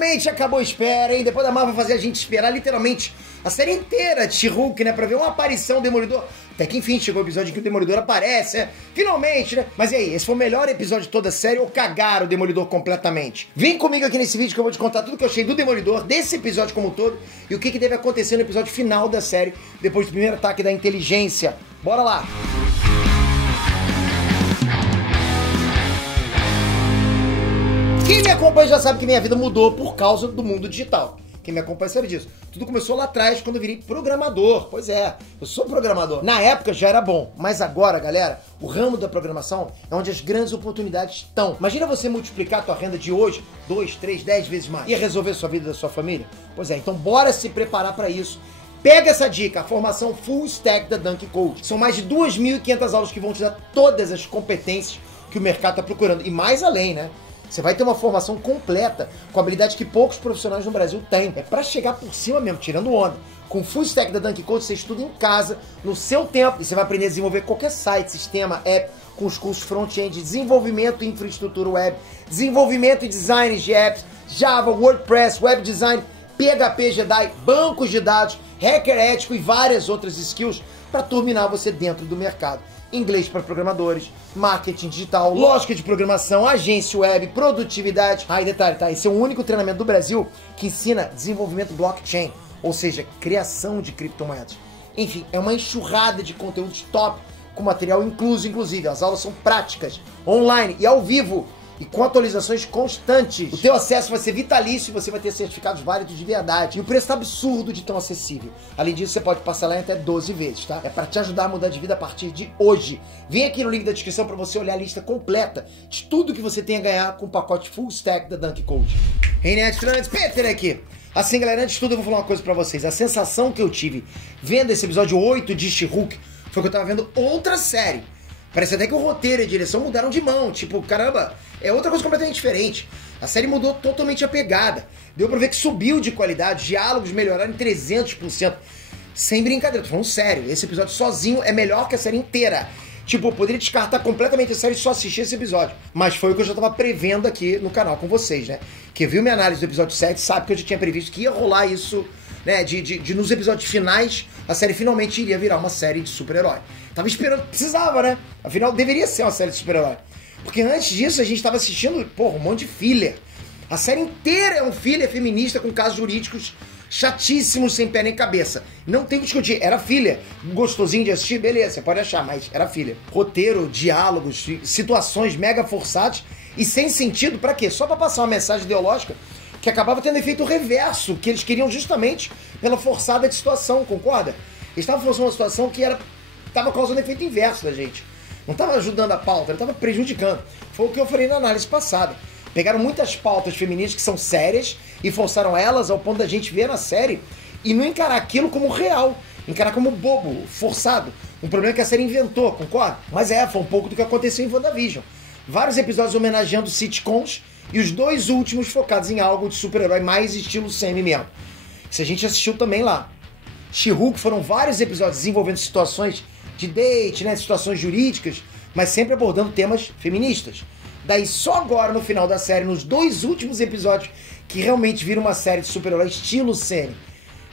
Finalmente acabou a espera, hein? Depois da Marvel fazer a gente esperar literalmente a série inteira de She-Hulk, né? Pra ver uma aparição do Demolidor. Até que enfim chegou o episódio em que o Demolidor aparece, né? Finalmente, né? Mas e aí, esse foi o melhor episódio de toda a série ou cagaram o Demolidor completamente? Vem comigo aqui nesse vídeo que eu vou te contar tudo que eu achei do Demolidor, desse episódio como um todo, e o que deve acontecer no episódio final da série, depois do primeiro ataque da inteligência. Bora lá! Quem me acompanha já sabe que minha vida mudou por causa do mundo digital. Quem me acompanha sabe disso. Tudo começou lá atrás, quando eu virei programador. Pois é, eu sou programador. Na época já era bom, mas agora, galera, o ramo da programação é onde as grandes oportunidades estão. Imagina você multiplicar a tua renda de hoje 2, 3, 10 vezes mais e resolver sua vida e da sua família? Pois é, então bora se preparar para isso. Pega essa dica, a formação Full Stack da Dunk Code. São mais de 2.500 aulas que vão te dar todas as competências que o mercado está procurando. E mais além, né? Você vai ter uma formação completa, com habilidade que poucos profissionais no Brasil têm. É pra chegar por cima mesmo, tirando onda. Com o Full Stack da Dunk Code, você estuda em casa, no seu tempo, e você vai aprender a desenvolver qualquer site, sistema, app, com os cursos front-end, desenvolvimento e infraestrutura web, desenvolvimento e design de apps, Java, WordPress, web design, PHP, Jedi, bancos de dados, hacker ético e várias outras skills para turbinar você dentro do mercado. Inglês para programadores, marketing digital, lógica de programação, agência web, produtividade. Ah, e detalhe, tá? Esse é o único treinamento do Brasil que ensina desenvolvimento blockchain, ou seja, criação de criptomoedas. Enfim, é uma enxurrada de conteúdos top, com material incluso, inclusive. As aulas são práticas, online e ao vivo, e com atualizações constantes. O teu acesso vai ser vitalício e você vai ter certificados válidos de verdade. E o preço tá absurdo de tão acessível. Além disso, você pode parcelar em até 12 vezes, tá? É para te ajudar a mudar de vida a partir de hoje. Vem aqui no link da descrição para você olhar a lista completa de tudo que você tem a ganhar com o pacote Full Stack da Dunk Code. Hey, Netrantes, Peter aqui. Assim, galera, antes de tudo eu vou falar uma coisa pra vocês. A sensação que eu tive vendo esse episódio 8 de She-Hulk foi que eu tava vendo outra série. Parece até que o roteiro e a direção mudaram de mão. Tipo, caramba, é outra coisa completamente diferente. A série mudou totalmente a pegada. Deu pra ver que subiu de qualidade, diálogos melhoraram em 300%. Sem brincadeira, tô falando sério. Esse episódio sozinho é melhor que a série inteira. Tipo, eu poderia descartar completamente a série e só assistir esse episódio. Mas foi o que eu já tava prevendo aqui no canal com vocês, né? Quem viu minha análise do episódio 7 sabe que eu já tinha previsto que ia rolar isso, né? De nos episódios finais, a série finalmente iria virar uma série de super-herói. Tava esperando, precisava, né? Afinal, deveria ser uma série de super-herói. Porque antes disso, a gente tava assistindo, porra, um monte de filler. A série inteira é um filler feminista com casos jurídicos chatíssimos, sem pé nem cabeça. Não tem o que discutir, era filler. Gostosinho de assistir, beleza, você pode achar, mas era filler. Roteiro, diálogos, situações mega forçadas e sem sentido, pra quê? Só pra passar uma mensagem ideológica que acabava tendo efeito reverso, que eles queriam justamente pela forçada de situação, concorda? Eles estavam forçando uma situação que tava causando efeito inverso da gente. Não tava ajudando a pauta, ele tava prejudicando. Foi o que eu falei na análise passada. Pegaram muitas pautas feministas que são sérias e forçaram elas ao ponto da gente ver na série e não encarar aquilo como real, encarar como bobo, forçado. Um problema que a série inventou, concorda? Mas foi um pouco do que aconteceu em WandaVision. Vários episódios homenageando sitcoms e os dois últimos focados em algo de super-herói mais estilo semi mesmo. Isso a gente assistiu também lá. She-Hulk foram vários episódios desenvolvendo situações de date, né, situações jurídicas, mas sempre abordando temas feministas. Daí só agora no final da série, nos dois últimos episódios, que realmente vira uma série de super-herói estilo semi.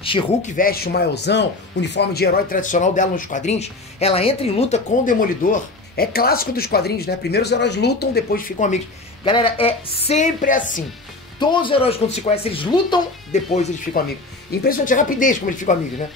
She-Hulk veste um maiôzão, uniforme de herói tradicional dela nos quadrinhos, ela entra em luta com o Demolidor. É clássico dos quadrinhos, né? Primeiro os heróis lutam, depois ficam amigos. Galera, é sempre assim. Todos os heróis, quando se conhecem, eles lutam, depois eles ficam amigos. Impressionante a rapidez como eles ficam amigos, né?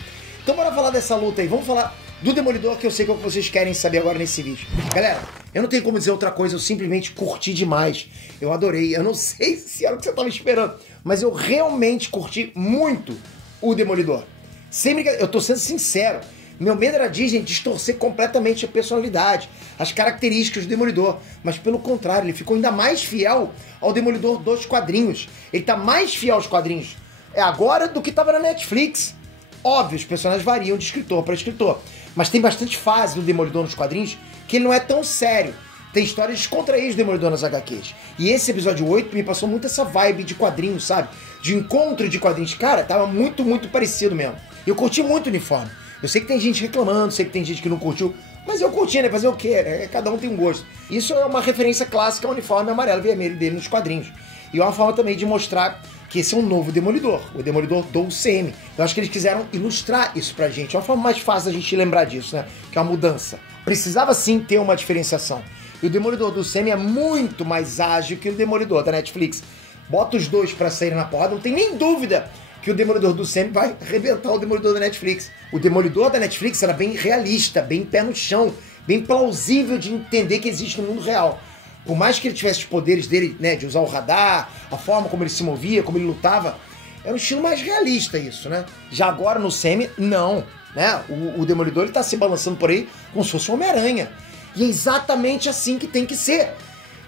Então bora falar dessa luta aí. Vamos falar do Demolidor, que eu sei que é o que vocês querem saber agora nesse vídeo. Galera, eu não tenho como dizer outra coisa, eu simplesmente curti demais. Eu adorei. Eu não sei se era o que você estava esperando, mas eu realmente curti muito o Demolidor. Sem brincadeira, eu tô sendo sincero. Meu medo era a Disney distorcer completamente a personalidade, as características do Demolidor. Mas pelo contrário, ele ficou ainda mais fiel ao Demolidor dos quadrinhos. Ele tá mais fiel aos quadrinhos agora do que tava na Netflix. Óbvio, os personagens variam de escritor para escritor. Mas tem bastante fase do Demolidor nos quadrinhos que ele não é tão sério. Tem histórias descontraídas do Demolidor nas HQs. E esse episódio 8 me passou muito essa vibe de quadrinhos, sabe? De encontro de quadrinhos. Cara, tava muito, muito parecido mesmo. Eu curti muito o uniforme. Eu sei que tem gente reclamando, sei que tem gente que não curtiu, mas eu curti, né? Fazer o quê? Cada um tem um gosto. Isso é uma referência clássica ao uniforme amarelo e vermelho dele nos quadrinhos. E é uma forma também de mostrar que esse é um novo Demolidor, o Demolidor do UCM. Eu acho que eles quiseram ilustrar isso pra gente. É uma forma mais fácil da gente lembrar disso, né? Que é uma mudança. Precisava sim ter uma diferenciação. E o Demolidor do UCM é muito mais ágil que o Demolidor da Netflix. Bota os dois pra sair na porrada, não tem nem dúvida que o Demolidor do UCM vai arrebentar o Demolidor da Netflix. O Demolidor da Netflix era bem realista, bem pé no chão, bem plausível de entender que existe no mundo real. Por mais que ele tivesse os poderes dele, né, de usar o radar, a forma como ele se movia, como ele lutava, era um estilo mais realista isso, né? Já agora no UCM, não, né? O Demolidor ele tá se balançando por aí como se fosse um Homem-Aranha. E é exatamente assim que tem que ser.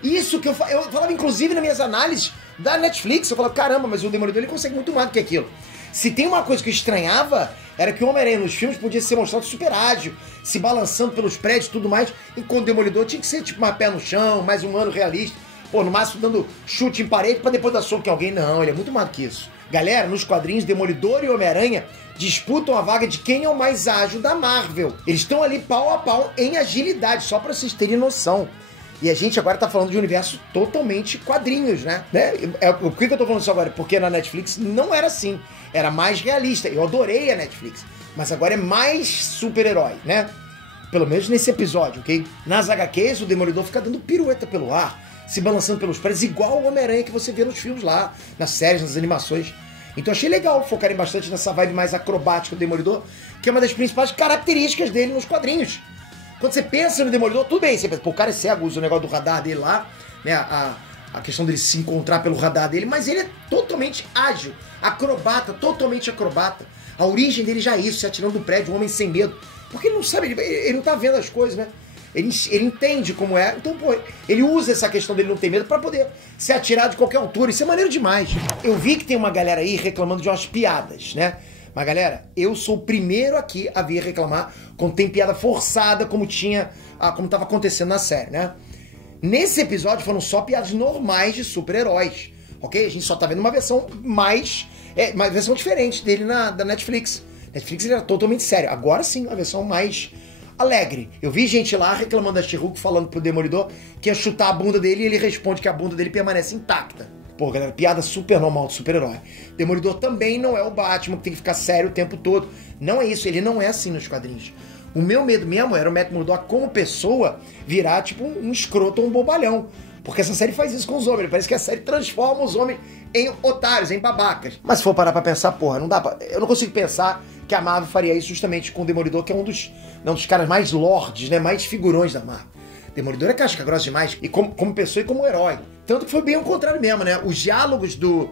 Isso que eu falava, inclusive, nas minhas análises da Netflix, eu falava, caramba, mas o Demolidor ele consegue muito mais do que aquilo. Se tem uma coisa que eu estranhava, era que o Homem-Aranha nos filmes podia ser mostrado super ágil, se balançando pelos prédios e tudo mais, enquanto o Demolidor tinha que ser tipo mais pé no chão, mais humano, realista. Pô, no máximo dando chute em parede pra depois dar soco em alguém. Não, ele é muito mais do que isso. Galera, nos quadrinhos, Demolidor e Homem-Aranha disputam a vaga de quem é o mais ágil da Marvel. Eles estão ali pau a pau em agilidade, só pra vocês terem noção. E a gente agora tá falando de um universo totalmente quadrinhos, né? Por que eu tô falando isso agora? Porque na Netflix não era assim. Era mais realista. Eu adorei a Netflix. Mas agora é mais super-herói, né? Pelo menos nesse episódio, ok? Nas HQs, o Demolidor fica dando pirueta pelo ar, se balançando pelos prédios, igual o Homem-Aranha que você vê nos filmes lá, nas séries, nas animações. Então achei legal focarem bastante nessa vibe mais acrobática do Demolidor, que é uma das principais características dele nos quadrinhos. Quando você pensa no Demolidor, tudo bem, você pensa, pô, o cara é cego, usa o negócio do radar dele lá, né, a questão dele se encontrar pelo radar dele, mas ele é totalmente ágil, acrobata, totalmente acrobata. A origem dele já é isso, se atirando do prédio, um homem sem medo. Porque ele não sabe, ele não tá vendo as coisas, né? Ele entende como é, então, pô, ele usa essa questão dele não ter medo pra poder se atirar de qualquer altura, isso é maneiro demais. Eu vi que tem uma galera aí reclamando de umas piadas, né? Mas, galera, eu sou o primeiro aqui a vir reclamar quando tem piada forçada, como tava acontecendo na série, né? Nesse episódio foram só piadas normais de super-heróis, ok? A gente só tá vendo uma versão uma versão diferente dele da Netflix. Netflix ele era totalmente sério. Agora sim, a versão mais alegre. Eu vi gente lá reclamando da She-Hulk, falando pro Demolidor que ia chutar a bunda dele e ele responde que a bunda dele permanece intacta. Pô, galera, piada super normal de super-herói. Demolidor também não é o Batman que tem que ficar sério o tempo todo. Não é isso, ele não é assim nos quadrinhos. O meu medo mesmo era o Matt Murdock como pessoa virar tipo um escroto ou um bobalhão. Porque essa série faz isso com os homens. Parece que a série transforma os homens em otários, em babacas. Mas se for parar pra pensar, porra, não dá pra... Eu não consigo pensar que a Marvel faria isso justamente com o Demolidor, que é um dos caras mais lords, né? Mais figurões da Marvel. Demolidor é casca grossa demais, e como pessoa e como herói. Tanto que foi bem ao contrário mesmo, né? Os diálogos do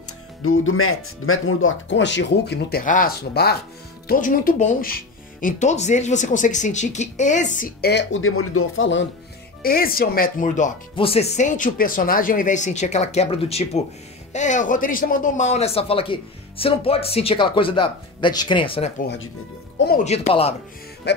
Matt Murdock com a She-Hulk no terraço, no bar, todos muito bons. Em todos eles você consegue sentir que esse é o Demolidor falando. Esse é o Matt Murdock. Você sente o personagem ao invés de sentir aquela quebra do tipo... o roteirista mandou mal nessa fala aqui. Você não pode sentir aquela coisa da descrença, né? Porra, ou maldita palavra.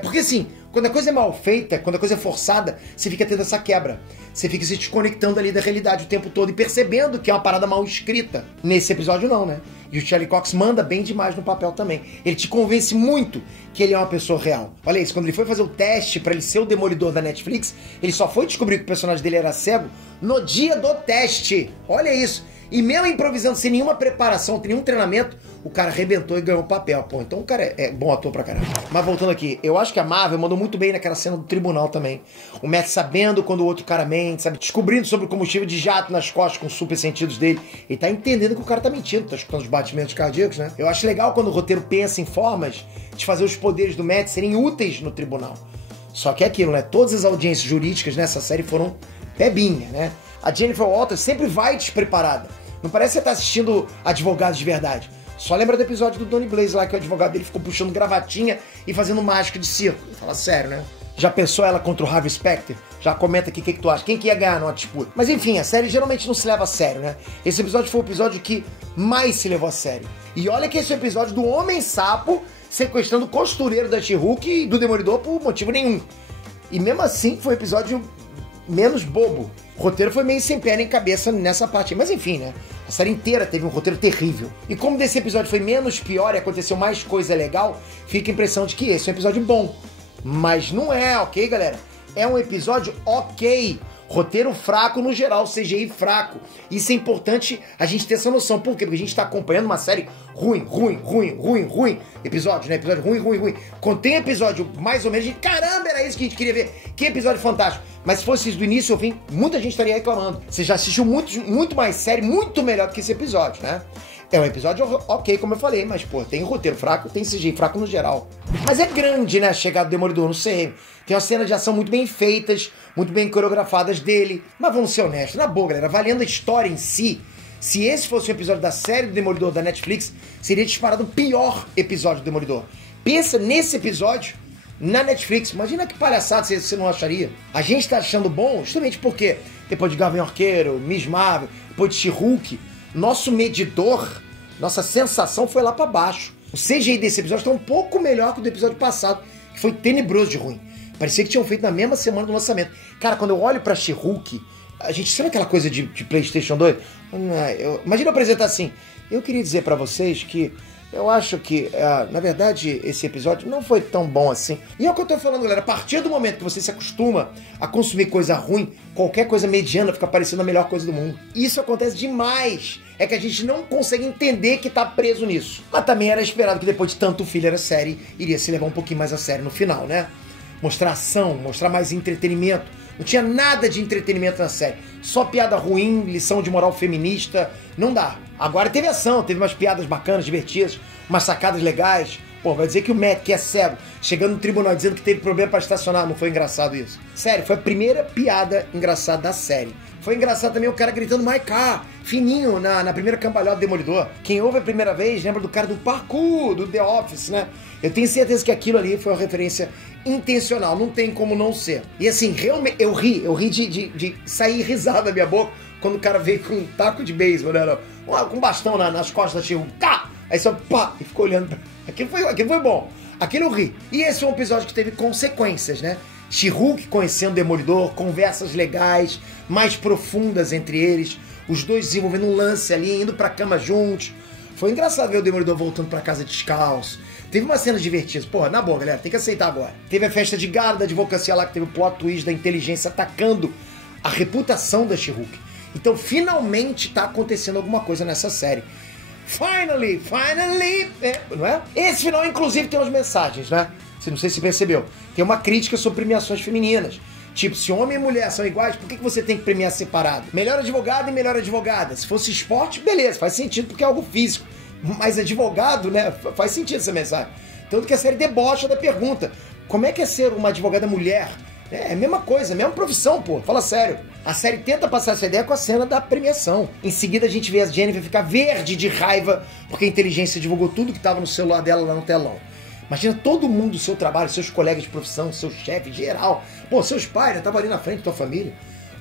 Porque assim, quando a coisa é mal feita, quando a coisa é forçada, você fica tendo essa quebra. Você fica se desconectando ali da realidade o tempo todo e percebendo que é uma parada mal escrita. Nesse episódio não, né? E o Charlie Cox manda bem demais no papel também. Ele te convence muito que ele é uma pessoa real. Olha isso, quando ele foi fazer o teste pra ele ser o Demolidor da Netflix, ele só foi descobrir que o personagem dele era cego no dia do teste. Olha isso. E mesmo improvisando, sem nenhuma preparação, sem nenhum treinamento, o cara arrebentou e ganhou o papel. Pô, então o cara é bom ator pra caramba. Mas voltando aqui, eu acho que a Marvel mandou muito bem naquela cena do tribunal também. O Matt sabendo quando o outro cara mente, sabe? Descobrindo sobre o combustível de jato nas costas com os super sentidos dele. Ele tá entendendo que o cara tá mentindo, tá escutando os batimentos cardíacos, né? Eu acho legal quando o roteiro pensa em formas de fazer os poderes do Matt serem úteis no tribunal. Só que é aquilo, né? Todas as audiências jurídicas nessa série foram pebinha, né? A Jennifer Walters sempre vai despreparada. Não parece que você tá assistindo Advogados de Verdade. Só lembra do episódio do Donnie Blaze lá, que o advogado dele ficou puxando gravatinha e fazendo mágica de circo. Fala sério, né? Já pensou ela contra o Harvey Specter? Já comenta aqui o que tu acha. Quem que ia ganhar numa disputa? Mas enfim, a série geralmente não se leva a sério, né? Esse episódio foi o episódio que mais se levou a sério. E olha que esse é o episódio do Homem-Sapo sequestrando o costureiro da She-Hulk e do Demolidor por motivo nenhum. E mesmo assim foi o episódio menos bobo. O roteiro foi meio sem pé nem cabeça nessa parte. Mas enfim, né? A série inteira teve um roteiro terrível. E como desse episódio foi menos pior e aconteceu mais coisa legal, fica a impressão de que esse é um episódio bom. Mas não é, ok, galera? É um episódio ok. Roteiro fraco no geral, CGI fraco. Isso é importante a gente ter essa noção. Por quê? Porque a gente tá acompanhando uma série ruim. Episódio, né? Episódio ruim. Quando tem episódio mais ou menos, a gente, caramba, era isso que a gente queria ver. Que episódio fantástico. Mas se fosse isso do início ao fim, muita gente estaria reclamando. Você já assistiu muito mais série, muito melhor do que esse episódio, né? É um episódio ok, como eu falei, mas, pô, tem roteiro fraco, tem CGI fraco no geral. Mas é grande, né, a chegada do Demolidor, não sei. Tem uma cena de ação muito bem feitas, muito bem coreografadas dele. Mas vamos ser honestos, na boa, galera, avaliando a história em si, se esse fosse um episódio da série do Demolidor da Netflix, seria disparado o pior episódio do Demolidor. Pensa nesse episódio na Netflix. Imagina que palhaçada você não acharia. A gente tá achando bom justamente porque depois de Gavião Arqueiro, Miss Marvel, depois de She-Hulk, nosso medidor, nossa sensação foi lá pra baixo. O CGI desse episódio tá um pouco melhor que o do episódio passado, que foi tenebroso de ruim. Parecia que tinham feito na mesma semana do lançamento. Cara, quando eu olho pra She-Hulk, a gente sabe aquela coisa de PlayStation 2? Imagina eu apresentar assim. Eu queria dizer pra vocês que eu acho que, na verdade, esse episódio não foi tão bom assim. E é o que eu tô falando, galera. A partir do momento que você se acostuma a consumir coisa ruim, qualquer coisa mediana fica parecendo a melhor coisa do mundo. Isso acontece demais. É que a gente não consegue entender que tá preso nisso. Mas também era esperado que depois de tanto filler a série iria se levar um pouquinho mais a sério no final, né? Mostrar ação, mostrar mais entretenimento. Não tinha nada de entretenimento na série. Só piada ruim, lição de moral feminista. Não dá. Agora teve ação, teve umas piadas bacanas, divertidas, umas sacadas legais. Pô, vai dizer que o Matt, que é cego, chegando no tribunal dizendo que teve problema pra estacionar. Não foi engraçado isso? Sério, foi a primeira piada engraçada da série. Foi engraçado também o cara gritando My Car, fininho, na primeira cambalhota do Demolidor. Quem ouve a primeira vez lembra do cara do parkour, do The Office, né? Eu tenho certeza que aquilo ali foi uma referência intencional, não tem como não ser. E assim, realmente, eu ri de sair risada da minha boca quando o cara veio com um taco de beisebol, né? Com um bastão nas costas da She-Hulk, tá! Aí só pá, e ficou olhando pra... Aquilo foi bom, aquilo eu ri. E esse foi um episódio que teve consequências, né? She-Hulk conhecendo o Demolidor, conversas legais, mais profundas entre eles, os dois desenvolvendo um lance ali, indo pra cama juntos. Foi engraçado ver o Demolidor voltando pra casa descalço. Teve umas cenas divertidas. Porra, na boa, galera, tem que aceitar agora. Teve a festa de gala da advocacia lá, que teve o plot twist da inteligência atacando a reputação da She-Hulk. Então, finalmente tá acontecendo alguma coisa nessa série. Finally, não é? Esse final, inclusive, tem umas mensagens, né? Não sei se percebeu. Tem uma crítica sobre premiações femininas. Tipo, se homem e mulher são iguais, por que você tem que premiar separado? Melhor advogado e melhor advogada. Se fosse esporte, beleza, faz sentido porque é algo físico. Mas advogado, né, faz sentido essa mensagem. Tanto que a série debocha da pergunta. Como é que é ser uma advogada mulher? É a mesma coisa, a mesma profissão, pô. Fala sério. A série tenta passar essa ideia com a cena da premiação. Em seguida a gente vê a Jennifer ficar verde de raiva porque a inteligência divulgou tudo que estava no celular dela lá no telão. Imagina todo mundo do seu trabalho, seus colegas de profissão, seu chefe geral. Pô, seus pais já estavam ali na frente da tua família.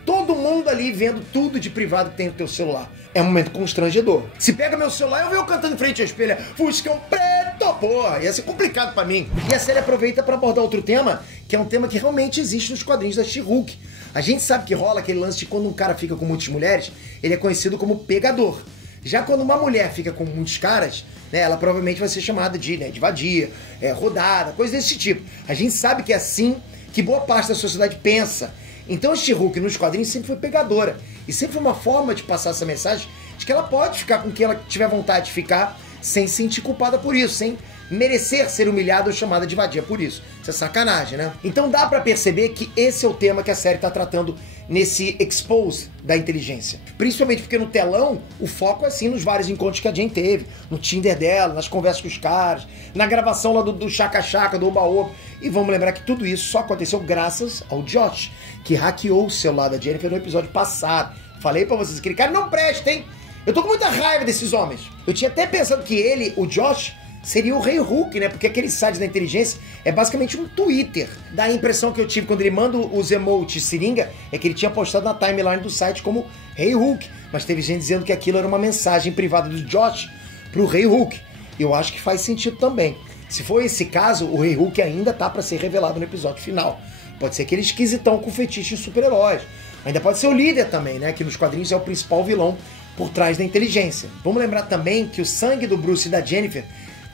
Todo mundo ali vendo tudo de privado que tem no teu celular. É um momento constrangedor. Se pega meu celular, eu vejo eu cantando em frente ao espelho. Fuscão preto, porra. Ia ser complicado pra mim. E a série aproveita pra abordar outro tema, que é um tema que realmente existe nos quadrinhos da She-Hulk. A gente sabe que rola aquele lance de quando um cara fica com muitas mulheres, ele é conhecido como pegador. Já quando uma mulher fica com muitos caras, né, ela provavelmente vai ser chamada de vadia, rodada, coisa desse tipo. A gente sabe que é assim que boa parte da sociedade pensa. Então a She-Hulk nos quadrinhos sempre foi pegadora. E sempre foi uma forma de passar essa mensagem de que ela pode ficar com quem ela tiver vontade de ficar sem se sentir culpada por isso, sem merecer ser humilhada ou chamada de vadia por isso. Isso é sacanagem, né? Então dá pra perceber que esse é o tema que a série tá tratando nesse expose da inteligência. Principalmente porque no telão, o foco é assim nos vários encontros que a Jen teve, no Tinder dela, nas conversas com os caras, na gravação lá do Chaka-Chaka, do Oba-Oba. E vamos lembrar que tudo isso só aconteceu graças ao Josh, que hackeou o celular da Jennifer no episódio passado. Falei pra vocês, aquele cara não presta, hein? Eu tô com muita raiva desses homens. Eu tinha até pensado que ele, o Josh, seria o Rei Hulk, né? Porque aquele site da inteligência é basicamente um Twitter. Da impressão que eu tive quando ele manda os emotes seringa é que ele tinha postado na timeline do site como Rei Hulk. Mas teve gente dizendo que aquilo era uma mensagem privada do Josh pro Rei Hulk. Eu acho que faz sentido também. Se for esse caso, o Rei Hulk ainda tá pra ser revelado no episódio final. Pode ser aquele esquisitão com fetiche em super-heróis. Ainda pode ser o líder também, né? Que nos quadrinhos é o principal vilão por trás da inteligência. Vamos lembrar também que o sangue do Bruce e da Jennifer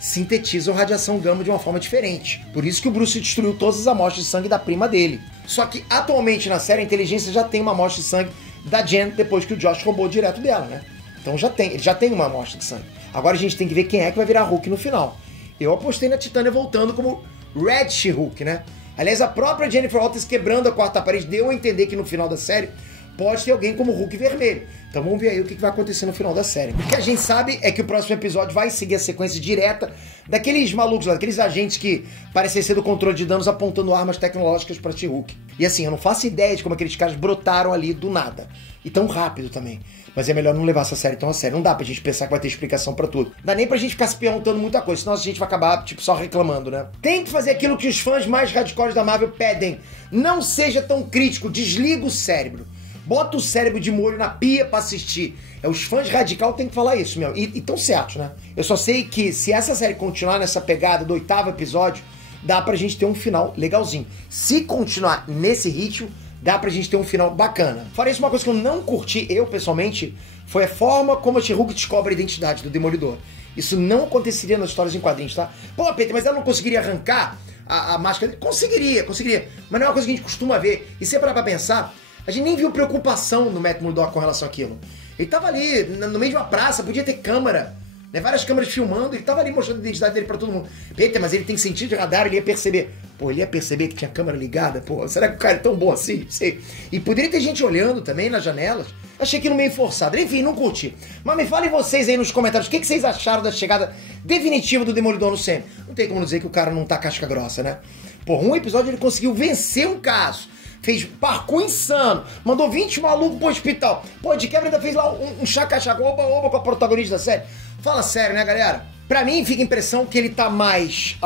sintetizam radiação gama de uma forma diferente. Por isso que o Bruce destruiu todas as amostras de sangue da prima dele. Só que atualmente na série a inteligência já tem uma amostra de sangue da Jen depois que o Josh roubou direto dela, né? Então ele já tem uma amostra de sangue. Agora a gente tem que ver quem é que vai virar Hulk no final. Eu apostei na Titânia voltando como Red She-Hulk, né? Aliás, a própria Jennifer Walters quebrando a quarta parede deu a entender que no final da série pode ter alguém como Hulk vermelho. Então vamos ver aí o que vai acontecer no final da série. O que a gente sabe é que o próximo episódio vai seguir a sequência direta daqueles malucos lá, daqueles agentes que parecem ser do controle de danos apontando armas tecnológicas pra She-Hulk. E assim, eu não faço ideia de como aqueles caras brotaram ali do nada. E tão rápido também. Mas é melhor não levar essa série tão a sério. Não dá pra gente pensar que vai ter explicação pra tudo. Não dá nem pra gente ficar se perguntando muita coisa, senão a gente vai acabar, só reclamando, né? Tem que fazer aquilo que os fãs mais radicais da Marvel pedem. Não seja tão crítico, desliga o cérebro. Bota o cérebro de molho na pia pra assistir. Os fãs radicais têm que falar isso, meu. E tão certos, né? Eu só sei que se essa série continuar nessa pegada do 8º episódio, dá pra gente ter um final legalzinho. Se continuar nesse ritmo, dá pra gente ter um final bacana. Fora isso, uma coisa que eu não curti, eu pessoalmente, foi a forma como a She-Hulk descobre a identidade do Demolidor. Isso não aconteceria nas histórias em quadrinhos, tá? Pô, Peter, mas ela não conseguiria arrancar a máscara? Conseguiria. Mas não é uma coisa que a gente costuma ver. E se é parar pra pensar, a gente nem viu preocupação no Matt Murdock com relação àquilo. Ele tava ali, no meio de uma praça, podia ter câmera, né? Várias câmeras filmando, ele tava ali mostrando a identidade dele pra todo mundo. Peter, mas ele tem sentido de radar, ele ia perceber. Pô, ele ia perceber que tinha câmera ligada? Pô, será que o cara é tão bom assim? Sei. E poderia ter gente olhando também nas janelas. Achei aquilo meio forçado. Enfim, não curti. Mas me falem vocês aí nos comentários, o que vocês acharam da chegada definitiva do Demolidor no CM? Não tem como dizer que o cara não tá casca grossa, né? Por um episódio ele conseguiu vencer um caso. Fez parkour insano. Mandou 20 malucos pro hospital. Pô, de quebra ainda fez lá um chaca-chaca, oba-oba com a protagonista da série. Fala sério, né, galera? Pra mim, fica a impressão que ele tá mais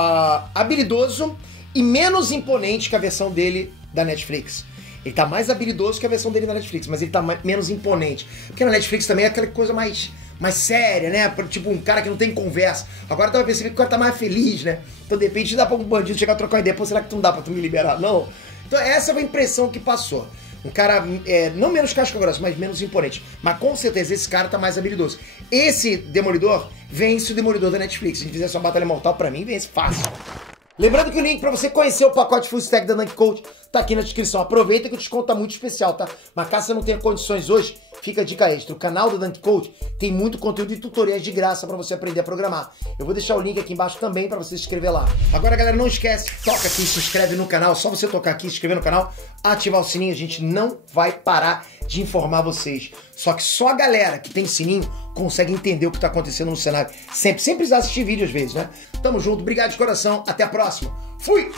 habilidoso e menos imponente que a versão dele da Netflix. Ele tá mais habilidoso que a versão dele da Netflix, mas ele tá menos imponente. Porque na Netflix também é aquela coisa mais séria, né? Tipo, um cara que não tem conversa. Agora eu tava percebendo que o cara tá mais feliz, né? Então, de repente, dá pra um bandido chegar a trocar uma ideia. Pô, será que não dá pra tu me liberar? Não. Então, essa é a impressão que passou. Um cara, não menos casca grossa, mas menos imponente. Mas, com certeza, esse cara tá mais habilidoso. Esse Demolidor vence o Demolidor da Netflix. Se a gente fizesse uma batalha mortal, pra mim, vence fácil. Lembrando que o link pra você conhecer o pacote Full Stack da Dunk Coach tá aqui na descrição. Aproveita que o desconto tá muito especial, tá? Mas caso você não tenha condições hoje, fica a dica extra. O canal do Dunk Coach tem muito conteúdo e tutoriais de graça pra você aprender a programar. Eu vou deixar o link aqui embaixo também pra você se inscrever lá. Agora, galera, não esquece, toca aqui, se inscreve no canal. Só você tocar aqui, se inscrever no canal, ativar o sininho, a gente não vai parar de informar vocês. Só que só a galera que tem sininho consegue entender o que tá acontecendo no cenário. Sem precisar assistir vídeo às vezes, né? Tamo junto, obrigado de coração, até a próxima. Fui!